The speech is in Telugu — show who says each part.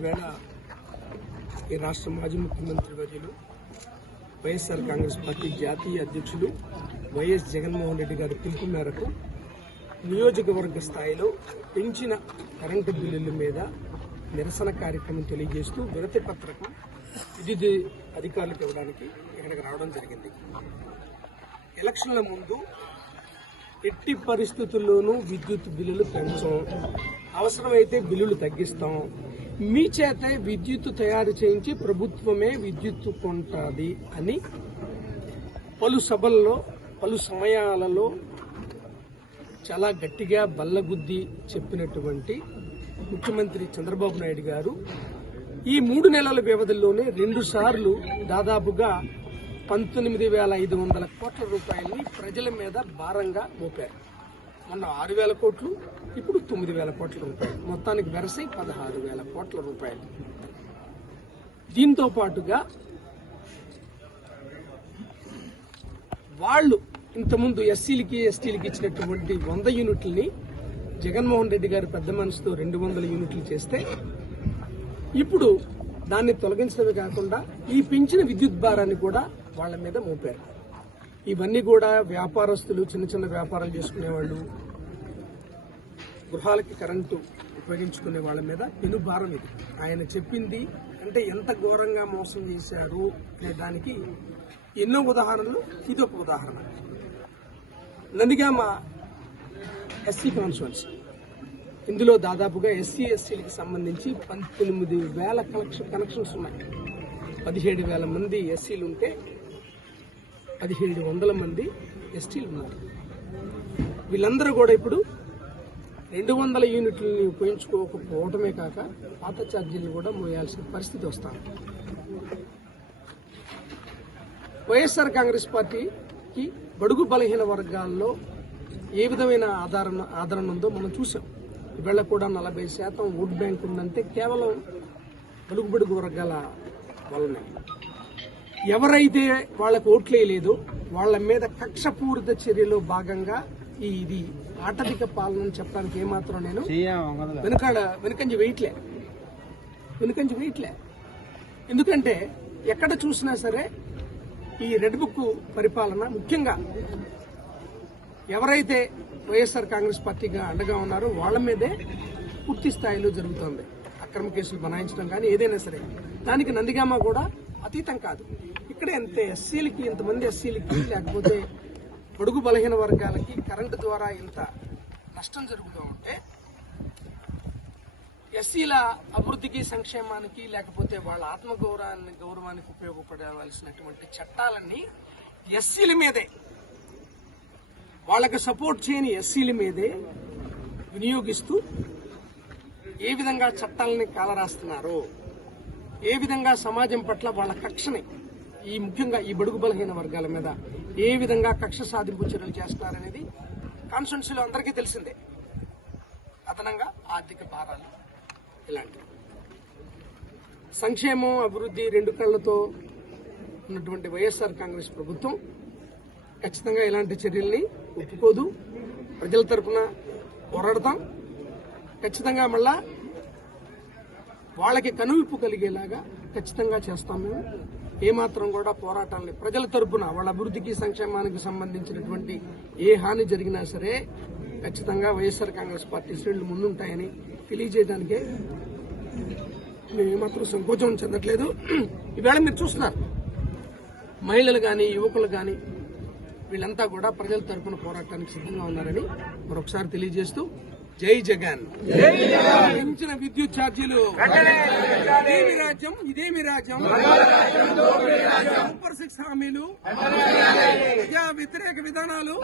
Speaker 1: ఈవేళ ఈ రాష్ట్ర మాజీ ముఖ్యమంత్రి వర్యులు వైఎస్ఆర్ కాంగ్రెస్ పార్టీ జాతీయ అధ్యక్షులు వైఎస్ జగన్మోహన్ రెడ్డి గారి పిలుపు మేరకు నియోజకవర్గ స్థాయిలో పెంచిన కరెంటు బిల్లుల మీద నిరసన కార్యక్రమం తెలియజేస్తూ వినతి పత్రకం విద్యుత్ అధికారులకు ఇవ్వడానికి ఇక్కడికి రావడం జరిగింది. ఎలక్షన్ల ముందు ఎట్టి పరిస్థితుల్లోనూ విద్యుత్ బిల్లులు పెంచం. అవసరమైతే బిల్లులు తగ్గిస్తాం. మీ చేతే విద్యుత్ తయారు చేయించి ప్రభుత్వమే విద్యుత్ కొంటది అని పలు సభల్లో పలు సమయాలలో చాలా గట్టిగా బల్లగుద్ది చెప్పినటువంటి ముఖ్యమంత్రి చంద్రబాబు నాయుడు గారు. ఈ మూడు నెలల వ్యవధిలోనే రెండు సార్లు దాదాపుగా పంతొమ్మిది వేల ఐదు వందల కోట్ల రూపాయలని ప్రజల మీద భారంగా మోపారు. మొన్న ఆరు వేల కోట్లు ఇప్పుడు తొమ్మిది వేల కోట్ల రూపాయలు. మొత్తానికి వెరసై పదహారు వేల కోట్ల రూపాయలు. దీంతో పాటుగా వాళ్ళు ఇంతకుముందు ఎస్సీలకి ఎస్టీలకి ఇచ్చినటువంటి వంద యూనిట్లని జగన్మోహన్ రెడ్డి గారి పెద్ద మనసుతో రెండు వందల యూనిట్లు చేస్తే ఇప్పుడు దాన్ని తొలగించడమే కాకుండా ఈ పెంచిన విద్యుత్ భారాన్ని కూడా వాళ్ళ మీద మోపారు. ఇవన్నీ కూడా వ్యాపారస్తులు చిన్న చిన్న వ్యాపారాలు చేసుకునేవాళ్ళు గృహాలకి కరెంటు ఉపయోగించుకునే వాళ్ళ మీద పెనుభారం ఇది. ఆయన చెప్పింది అంటే ఎంత ఘోరంగా మోసం చేశారు అనే దానికి ఎన్నో ఉదాహరణలు ఇది ఒక ఉదాహరణ. Nandigama SC constituency. ఇందులో దాదాపుగా ఎస్సీ ఎస్సీలకు సంబంధించి పంతొమ్మిది వేల కనెక్షన్ కనెక్షన్స్ ఉన్నాయి. పదిహేడు వేల మంది ఎస్సీలు ఉంటే పదిహేడు వందల మంది ఎస్టీలు ఉన్నారు. వీళ్ళందరూ కూడా ఇప్పుడు రెండు వందల యూనిట్లని ఉపయోగించుకోకపోవటమే కాక పాత ఛార్జీలు కూడా మోయాల్సిన పరిస్థితి వస్తారు వైఎస్ఆర్ కాంగ్రెస్ పార్టీకి బడుగు బలహీన వర్గాల్లో ఏ విధమైన ఆదరణ ఆదరణ ఉందో మనం చూసాం ఇవాళ కూడా నలభై శాతం ఓట్ బ్యాంక్ ఉందంటే కేవలం బడుగు బడుగు వర్గాల వల్లనే. ఎవరైతే వాళ్ళకు ఓట్లేయలేదో వాళ్ళ మీద కక్షపూరిత చర్యలో భాగంగా ఈ ఇది ఆటవిక పాలన చెప్పడానికి ఏమాత్రం నేను వెనుకాడ వెనుకంజి వెయిట్లే. వెనుకంజి వెయిట్లే. ఎందుకంటే ఎక్కడ చూసినా సరే ఈ రెడ్ బుక్ పరిపాలన ముఖ్యంగా ఎవరైతే వైఎస్ఆర్ కాంగ్రెస్ పార్టీగా అండగా ఉన్నారో వాళ్ళ మీదే పూర్తి స్థాయిలో జరుగుతోంది. అక్రమ కేసులు బనాయించడం కానీ ఏదైనా సరే. దానికి నందిగామ కూడా అతీతం కాదు. ఇక్కడ ఎంత ఎస్సీలకి ఇంతమంది ఎస్సీలకి లేకపోతే పొడుగు బలహీన వర్గాలకి కరెంటు ద్వారా ఇంత నష్టం జరుగుతూ ఉంటే ఎస్సీల అభివృద్ధికి సంక్షేమానికి లేకపోతే వాళ్ళ ఆత్మగౌరవాన్ని గౌరవానికి ఉపయోగపడవలసినటువంటి చట్టాలన్నీ ఎస్సీల మీదే. వాళ్ళకి సపోర్ట్ చేయని ఎస్సీల మీదే వినియోగిస్తూ ఏ విధంగా చట్టాలని కాలరాస్తున్నారో ఏ విధంగా సమాజం పట్ల వాళ్ళ కక్షని ఈ ముఖ్యంగా ఈ బడుగు బలహీన వర్గాల మీద ఏ విధంగా కక్ష సాధింపు చర్యలు చేస్తారనేది కాన్స్టిట్యున్సీలో అందరికీ తెలిసిందే. అదనంగా ఆర్థిక భారాలు ఇలాంటివి. సంక్షేమం అభివృద్ధి రెండు కళ్ళతో ఉన్నటువంటి వైఎస్ఆర్ కాంగ్రెస్ ప్రభుత్వం ఖచ్చితంగా ఇలాంటి చర్యల్ని ఒప్పుకోదు. ప్రజల తరపున పోరాడతాం. ఖచ్చితంగా మళ్ళా వాళ్ళకి కనువిప్పు కలిగేలాగా ఖచ్చితంగా చేస్తాం మేము. ఏమాత్రం కూడా పోరాటాన్ని ప్రజల తరపున వాళ్ళ అభివృద్ధికి సంక్షేమానికి సంబంధించినటువంటి ఏ హాని జరిగినా సరే ఖచ్చితంగా వైఎస్ఆర్ కాంగ్రెస్ పార్టీ శ్రేణులు ముందుంటాయని తెలియజేయడానికే మేము ఏమాత్రం సంకోచం చెందట్లేదు. ఈవేళ మీరు చూస్తున్నారు. మహిళలు కానీ యువకులు కానీ వీళ్ళంతా కూడా ప్రజల తరపున పోరాటానికి సిద్ధంగా ఉన్నారని మరొకసారి తెలియజేస్తూ జై జగన్. పెంచిన విద్యుత్ ఛార్జీలు. ఇదేమి రాజ్యం ఇదేమి రాజ్యం సూపర్ సిక్స్ హామీలు. ప్రజా వ్యతిరేక విధానాలు.